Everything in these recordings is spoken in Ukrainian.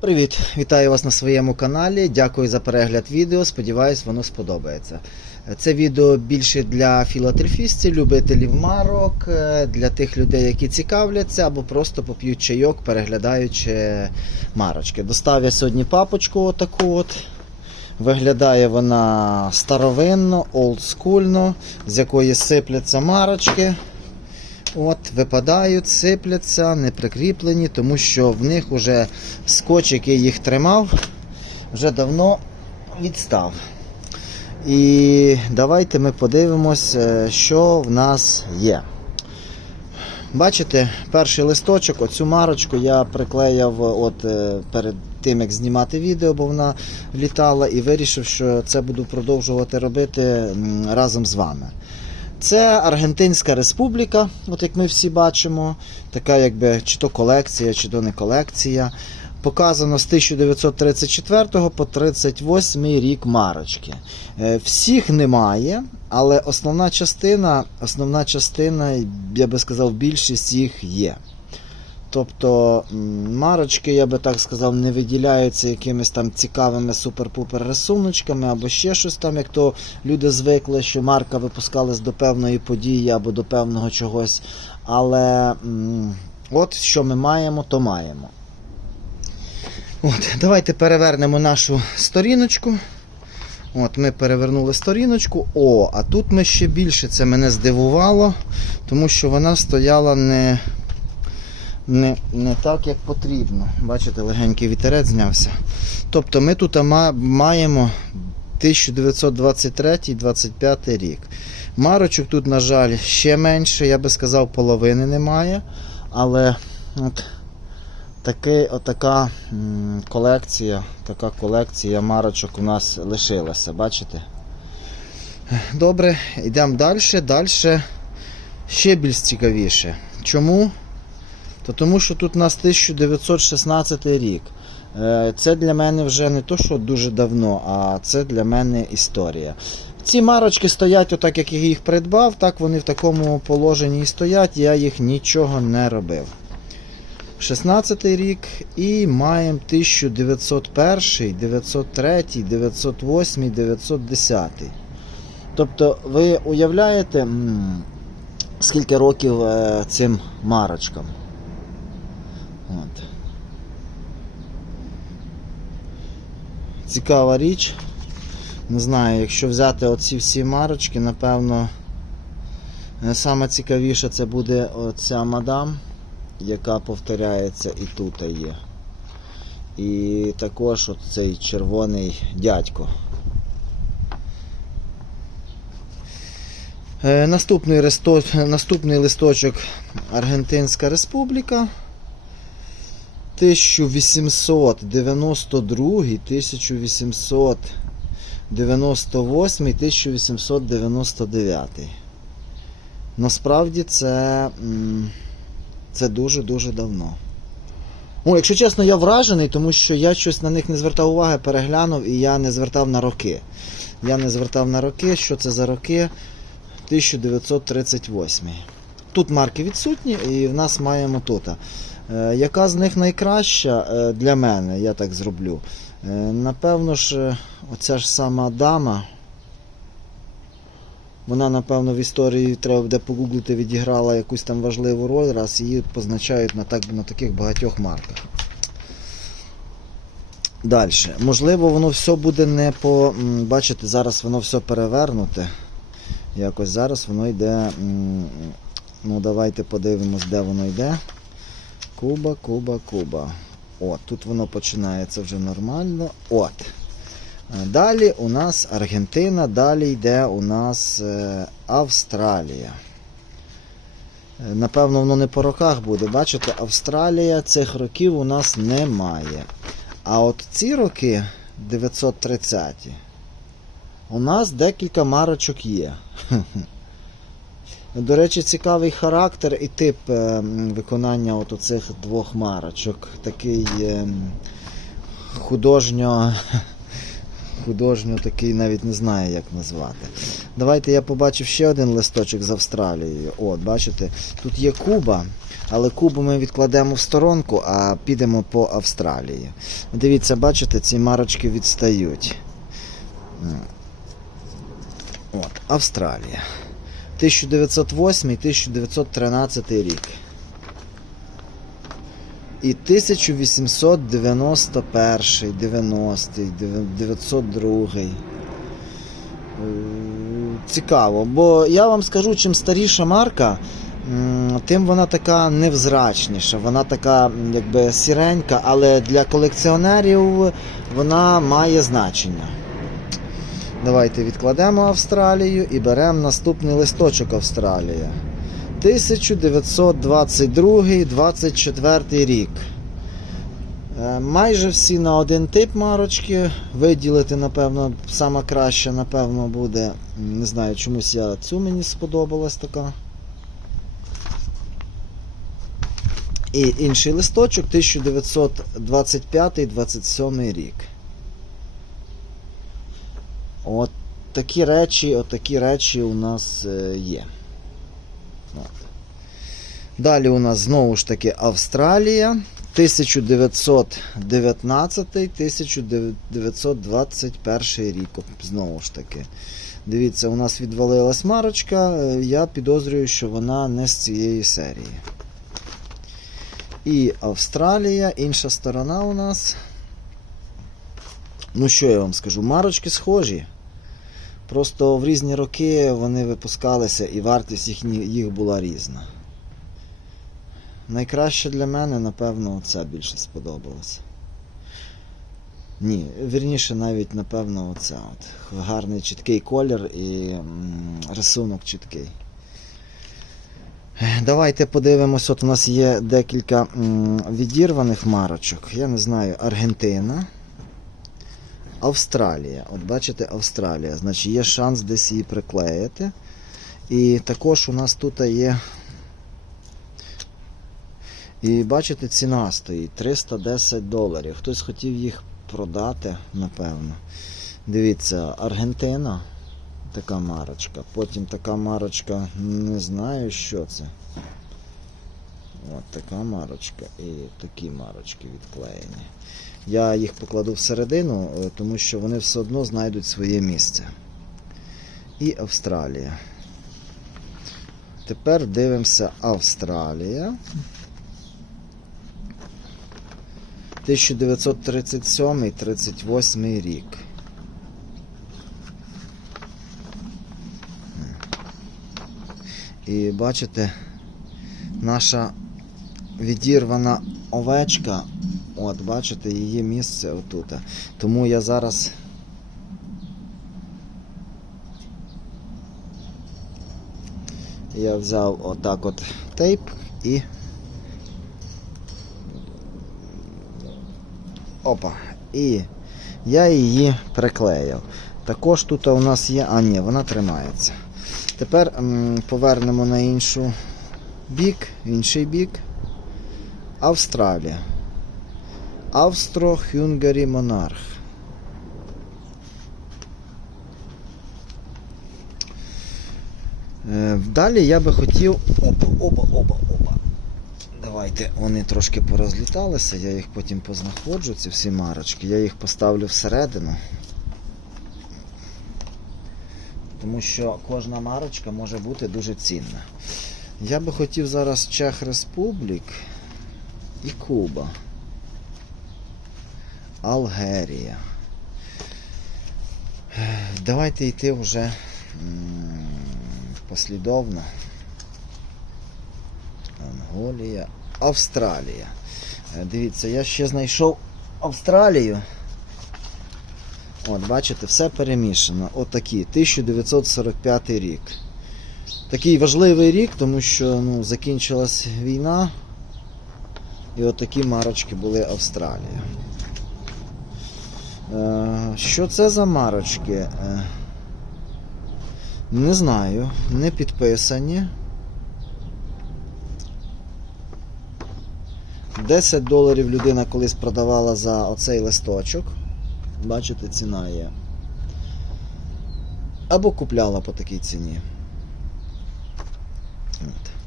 Привіт, вітаю вас на своєму каналі. Дякую за перегляд відео. Сподіваюсь, воно сподобається. Це відео більше для філателфістів, любителів марок, е, для тих людей, які цікавляться або просто поп'ють чайок, переглядаючи марочки. Достав я сьогодні папочку отаку от. Виглядає вона старовинно, олдскульно, з якої сипляться марочки. От, випадають, сипляться, не прикріплені, тому що в них вже скотч, який їх тримав, вже давно відстав. І давайте ми подивимось, е, що в нас є. Бачите, перший листочок, оцю марочку я приклеяв от е, перед тим, як знімати відео, бо вона літала, і вирішив, що це буду продовжувати робити разом з вами. Це Аргентинська Республіка, от як ми всі бачимо, така якби чи то колекція, чи то не колекція. Показано з 1934 по 38 рік марочки. Е, Всіх немає, але основна частина, основна частина, я би сказав, більшість їх є. Тобто марочки, я би так сказав, не виділяються якимись там цікавими супер-пупер рисуночками або ще щось там, як то люди звикли, що марка випускалась до певної події або до певного чогось. Але от що ми маємо, то маємо. От, давайте перевернемо нашу сторіночку. От, ми перевернули сторіночку. О, а тут ми ще більше це мене здивувало, тому що вона стояла не не, не так, як потрібно. Бачите, легенький вітерець знявся. Тобто ми тут маємо 1923-25 рік. Марочок тут, на жаль, ще менше, я би сказав, половини немає. Але от таки, отака м, колекція, така колекція марочок у нас лишилася, бачите? Добре, йдемо далі. Далі ще більш цікавіше. Чому? То тому що тут у нас 1916 рік. Е, Це для мене вже не то, що дуже давно, а це для мене історія. Ці марочки стоять отак, як я їх придбав, так вони в такому положенні і стоять, я їх нічого не робив. 16 рік і маємо 1901, 903, 908, 910. Тобто, ви уявляєте, скільки років е, цим марочкам? От. Цікава річ. Не знаю, якщо взяти оці всі марочки, напевно, е, саме цікавіше це буде оця мадам, яка повторяється і тут є. І також от цей червоний дядько. Е, Наступний, ресто... Наступний листочок Аргентинська Республіка. 1892, 1898, 1899. Насправді це, це дуже-дуже давно. О, якщо чесно, я вражений, тому що я щось на них не звертав уваги, переглянув і я не звертав на роки. Я не звертав на роки, що це за роки 1938. Тут марки відсутні, і в нас маємо тут. Е, Яка з них найкраща е, для мене, я так зроблю. Е, Напевно ж, оця ж сама дама. Вона, напевно, в історії треба буде погуглити, відіграла якусь там важливу роль, раз її позначають на, так, на таких багатьох марках. Далі. Можливо, воно все буде не по. Бачите, зараз воно все перевернуте. Якось зараз воно йде. Ну, давайте подивимось, де воно йде. Куба, Куба, Куба. От, тут воно починається вже нормально. От. Е, Далі у нас Аргентина, далі йде у нас е, Австралія. Е, Напевно, воно не по роках буде. Бачите, Австралія цих років у нас немає. А от ці роки 930 у нас декілька марочок є. До речі, цікавий характер і тип е, виконання от оцих двох марочок. Такий е, художньо, художньо такий навіть не знаю, як назвати. Давайте я побачив ще один листочок з Австралією. От, бачите, тут є Куба, але Кубу ми відкладемо в сторонку, а підемо по Австралії. Дивіться, бачите, ці марочки відстають. От, Австралія. 1908-1913 рік. І 1891, 90, 902. Е, Цікаво, бо я вам скажу, чим старіша марка, тим вона така невзрачніша, вона така якби сіренька, але для колекціонерів вона має значення. Давайте відкладемо Австралію і беремо наступний листочок Австралія. 1922-24 рік. Е, Майже всі на один тип марочки. Виділити, напевно, сама краща, напевно, буде. Не знаю, чомусь я цю мені сподобалась така. І інший листочок 1925-27 рік. От такі речі, от такі речі у нас е, є. От. Далі у нас знову ж таки Австралія. 1919-1921 рік. Знову ж таки. Дивіться, у нас відвалилась марочка. е, Я підозрюю, що вона не з цієї серії. І Австралія, інша сторона у нас. Ну, що я вам скажу? Марочки схожі. Просто в різні роки вони випускалися і вартість їхні, їх була різна. Найкраще для мене, напевно, оця більше сподобалася. Ні, вірніше, навіть, напевно, оця. От. Гарний чіткий колір і рисунок чіткий. Давайте подивимось, от у нас є декілька відірваних марочок. Я не знаю, Аргентина. Австралія. От бачите, Австралія. Значить, є шанс десь її приклеїти. І також у нас тут є. І бачите, ціна стоїть 310 доларів. Хтось хотів їх продати, напевно. Дивіться, Аргентина. Така марочка. Потім така марочка, не знаю, що це. От така марочка і такі марочки відклеєні. Я їх покладу всередину, е, тому що вони все одно знайдуть своє місце. І Австралія. Тепер дивимося Австралія. 1937-38 рік. І бачите, наша відірвана овечка. От, бачите, її місце отут. Тому я зараз. Я взяв отак от тейп і. Опа. І я її приклеїв. Також тут у нас є. А, ні, вона тримається. Тепер м, повернемо на іншу бік, інший бік. Австралія. Австро-Хюнгарі Монарх. Е, Далі я би хотів. Опа, опа, опа, опа. Давайте вони трошки порозліталися, я їх потім познаходжу, ці всі марочки. Я їх поставлю всередину. Тому що кожна марочка може бути дуже цінна. Я би хотів зараз Чех Республік і Куба. Алгерія. Давайте йти вже послідовно. Анголія, Австралія. Е, Дивіться, я ще знайшов Австралію. От, бачите, все перемішано. Отакі, 1945 рік. Такий важливий рік, тому що ну, закінчилась війна. І отакі марочки були Австралія. Е, що це за марочки? Е, не знаю, не підписані. 10 доларів людина колись продавала за оцей листочок. Бачите, ціна є. Або купляла по такій ціні. От.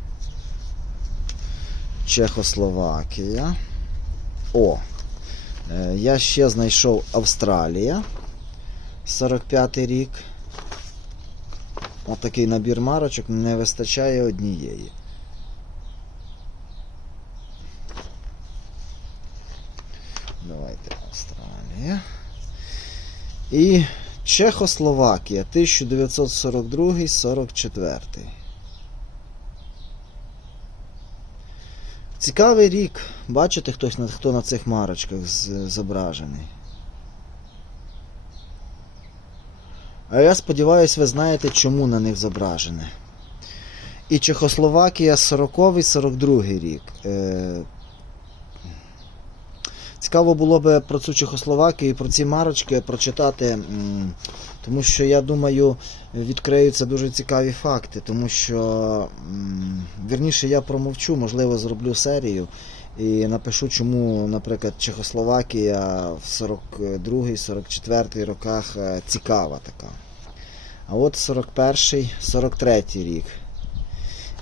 Чехословакія. О! Е, Я ще знайшов Австралія. 45 й рік. Отакий набір марочок не вистачає однієї. Давайте Австралія. І Чехословакія 1942-44. Цікавий рік. Бачите, хтось хто на цих марочках зображений. А я сподіваюся, ви знаєте, чому на них зображене. І Чехословакія 40-42 рік. Цікаво було би про цю Чехословакію про ці марочки прочитати, тому що я думаю, відкриються дуже цікаві факти, тому що вірніше я промовчу, можливо, зроблю серію і напишу, чому, наприклад, Чехословакія в 42-44 роках е, цікава така. А от 41-й, 43 рік.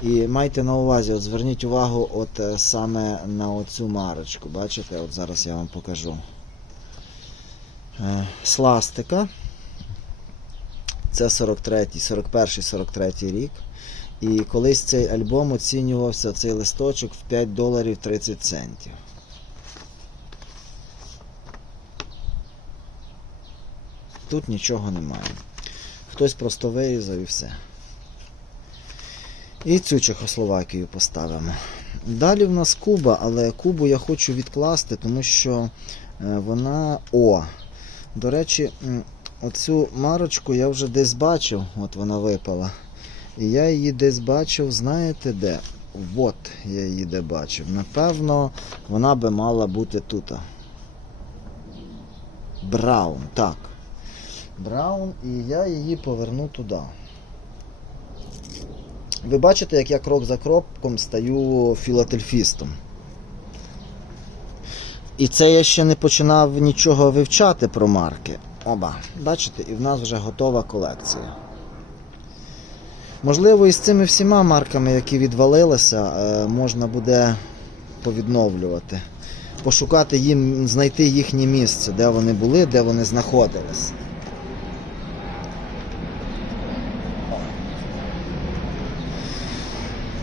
І майте на увазі, от зверніть увагу от е, саме на оцю марочку. Бачите, от зараз я вам покажу. Е, Сластика. Це 43, 41, 43 рік. І колись цей альбом оцінювався, цей листочок в 5 доларів 30 центів. Тут нічого немає. Хтось просто вирізав і все. І цю Чехословакію поставимо. Далі в нас Куба, але Кубу я хочу відкласти, тому що е, вона. О! До речі, оцю марочку я вже десь бачив, от вона випала. І я її десь бачив, знаєте де? От я її де бачив. Напевно, вона би мала бути тут. Браун, так. Браун, і я її поверну туди. Ви бачите, як я крок за кроком стаю філательфістом. І це я ще не починав нічого вивчати про марки. Оба, бачите, і в нас вже готова колекція. Можливо, і з цими всіма марками, які відвалилися, е, можна буде повідновлювати. Пошукати їм, знайти їхнє місце, де вони були, де вони знаходились.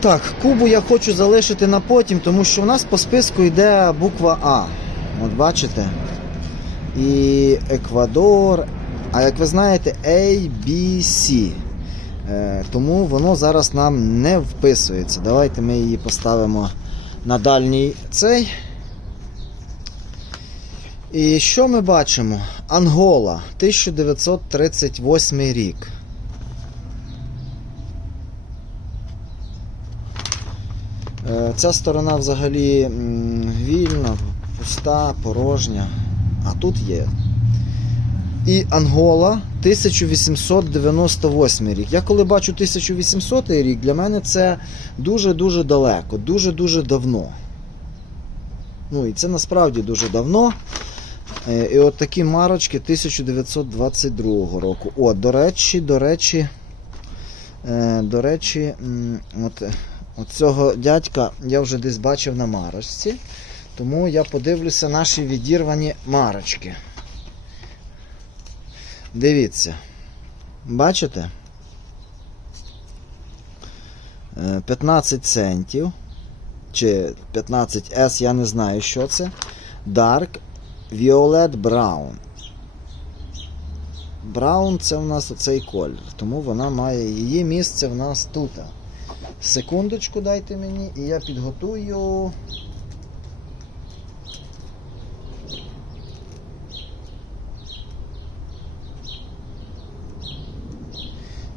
Так, Кубу я хочу залишити на потім, тому що у нас по списку йде буква А. От бачите? І Еквадор. А як ви знаєте, A, B, C. Е, тому воно зараз нам не вписується. Давайте ми її поставимо на дальній цей. І що ми бачимо? Ангола, 1938 рік. Ця сторона взагалі вільна, пуста, порожня. А тут є. І Ангола 1898 рік. Я коли бачу 1800 рік, для мене це дуже-дуже далеко, дуже-дуже давно. Ну і це насправді дуже давно. Е, І от такі марочки 1922 року. О, до речі, до речі, е, до речі, от, от цього дядька я вже десь бачив на марочці. Тому я подивлюся наші відірвані марочки. Дивіться. Бачите? Е, 15 центів. Чи 15S, я не знаю, що це. Dark Violet Brown. Браун це в нас оцей колір, тому вона має її місце в нас тут. Секундочку дайте мені, і я підготую.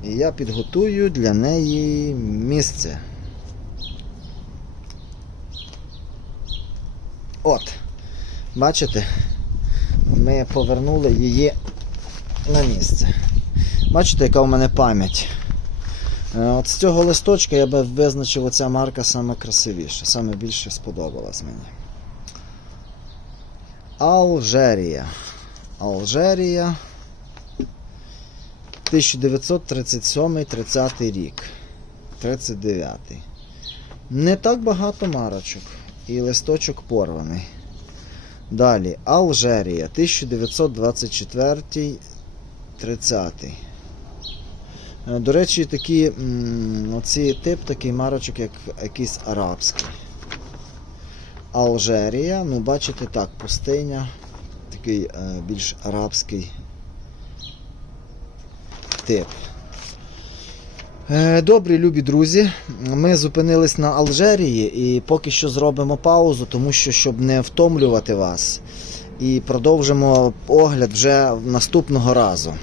І я підготую для неї місце. От. Бачите? Ми повернули її на місце. Бачите, яка в мене пам'ять. Е, От з цього листочка я би визначив оця марка саме красивіша, саме більше сподобалась мені. Алжерія. Алжерія. 1937-30 рік. 39. Не так багато марочок. І листочок порваний. Далі. Алжерія. 1924 30. Е, До речі, такі, оці тип такий марочок, як якийсь арабський. Алжерія, ну бачите так, пустиня, такий е, більш арабський тип. Е, Добрі, любі друзі. Ми зупинились на Алжерії і поки що зробимо паузу, тому що щоб не втомлювати вас. І продовжимо огляд вже наступного разу.